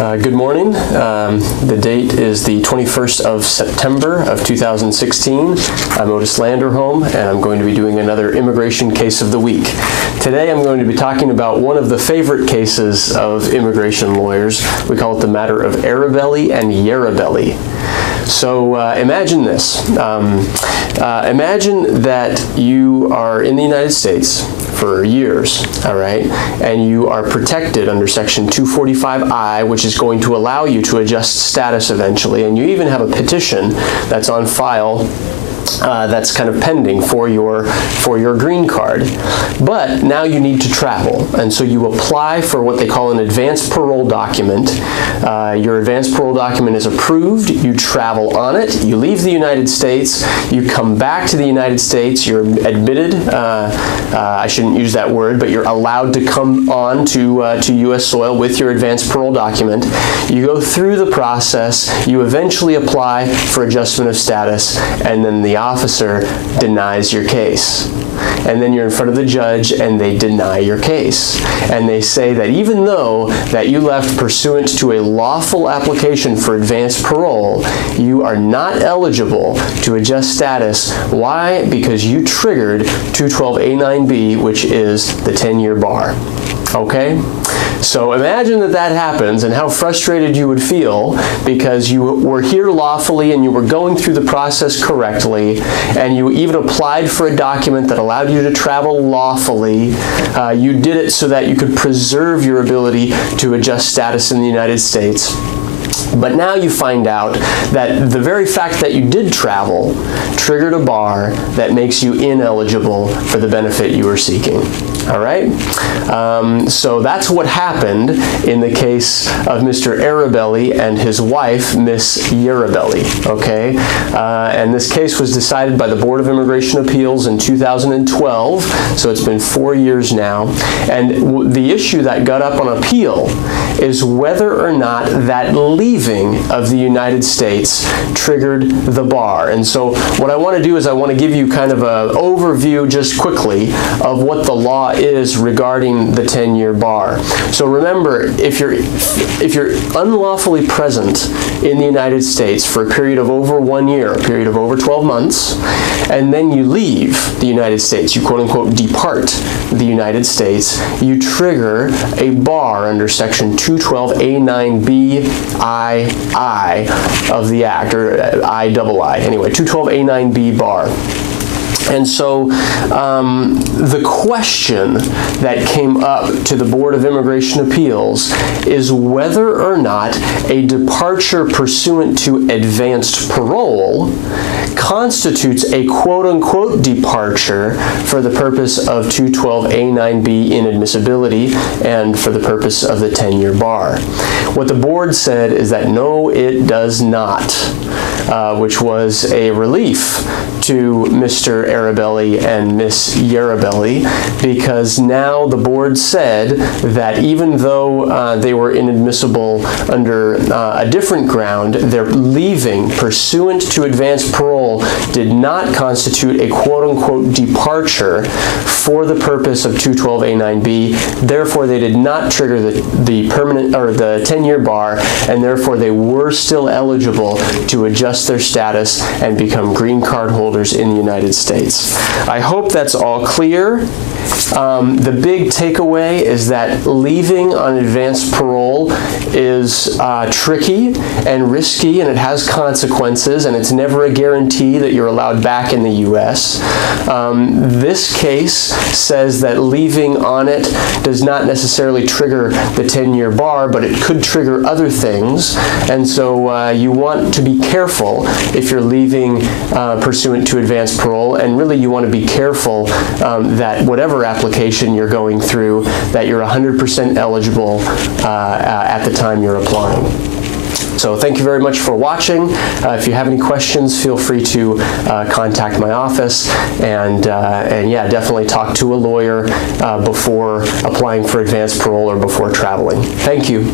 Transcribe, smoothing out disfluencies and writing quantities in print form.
Good morning. The date is the 21st of September of 2016. I'm Otis Landerholm, and I'm going to be doing another immigration case of the week. Today I'm going to be talking about one of the favorite cases of immigration lawyers. We call it the matter of Arabelli and Yarabelli. So imagine this. Imagine that you are in the United States for years, all right, and you are protected under Section 245I, which is going to allow you to adjust status eventually, and you even have a petition that's on file that's kind of pending for your green card. But now you need to travel, and so you apply for what they call an advanced parole document. Your advanced parole document is approved, you travel on it, you leave the United States, you come back to the United States, you're admitted, I shouldn't use that word, but you're allowed to come on to U.S. soil with your advanced parole document. You go through the process, you eventually apply for adjustment of status, and then the officer denies your case. And then you're in front of the judge and they deny your case. And they say that even though that you left pursuant to a lawful application for advanced parole, you are not eligible to adjust status. Why? Because you triggered 212A9B, which is the 10-year bar. Okay? So imagine that that happens and how frustrated you would feel because you were here lawfully and you were going through the process correctly, and you even applied for a document that allowed you to travel lawfully. You did it so that you could preserve your ability to adjust status in the United States. But now you find out that the very fact that you did travel triggered a bar that makes you ineligible for the benefit you were seeking. All right? So that's what happened in the case of Mr. Arabelli and his wife, Miss Yarabelli. Okay? And this case was decided by the Board of Immigration Appeals in 2012, so it's been 4 years now. And the issue that got up on appeal is whether or not that leaving of the United States triggered the bar. And so what I want to do is I want to give you kind of an overview just quickly of what the law is regarding the 10-year bar. So remember, if you're unlawfully present in the United States for a period of over 1 year, a period of over 12 months, and then you leave the United States, you quote-unquote depart the United States, you trigger a bar under Section 212A9BII of the Act, or III. Anyway, 212A9B bar. And so the question that came up to the Board of Immigration Appeals is whether or not a departure pursuant to advanced parole constitutes a quote-unquote departure for the purpose of 212A9B inadmissibility and for the purpose of the 10-year bar. What the board said is that no, it does not, which was a relief to Mr. Arabelli and Miss Yarabelli, because now the board said that even though they were inadmissible under a different ground, their leaving pursuant to advanced parole did not constitute a quote-unquote departure for the purpose of 212A9B. Therefore, they did not trigger the permanent or the 10-year bar, and therefore they were still eligible to adjust their status and become green card holders in the United States. I hope that's all clear. The big takeaway is that leaving on advanced parole is tricky and risky, and it has consequences, and it's never a guarantee that you're allowed back in the U.S. This case says that leaving on it does not necessarily trigger the 10-year bar, but it could trigger other things, and so you want to be careful if you're leaving pursuant to advanced parole, and really you want to be careful that whatever application you're going through, that you're 100% eligible at the time you're applying. So thank you very much for watching. If you have any questions, feel free to contact my office, and yeah, definitely talk to a lawyer before applying for advanced parole or before traveling. Thank you.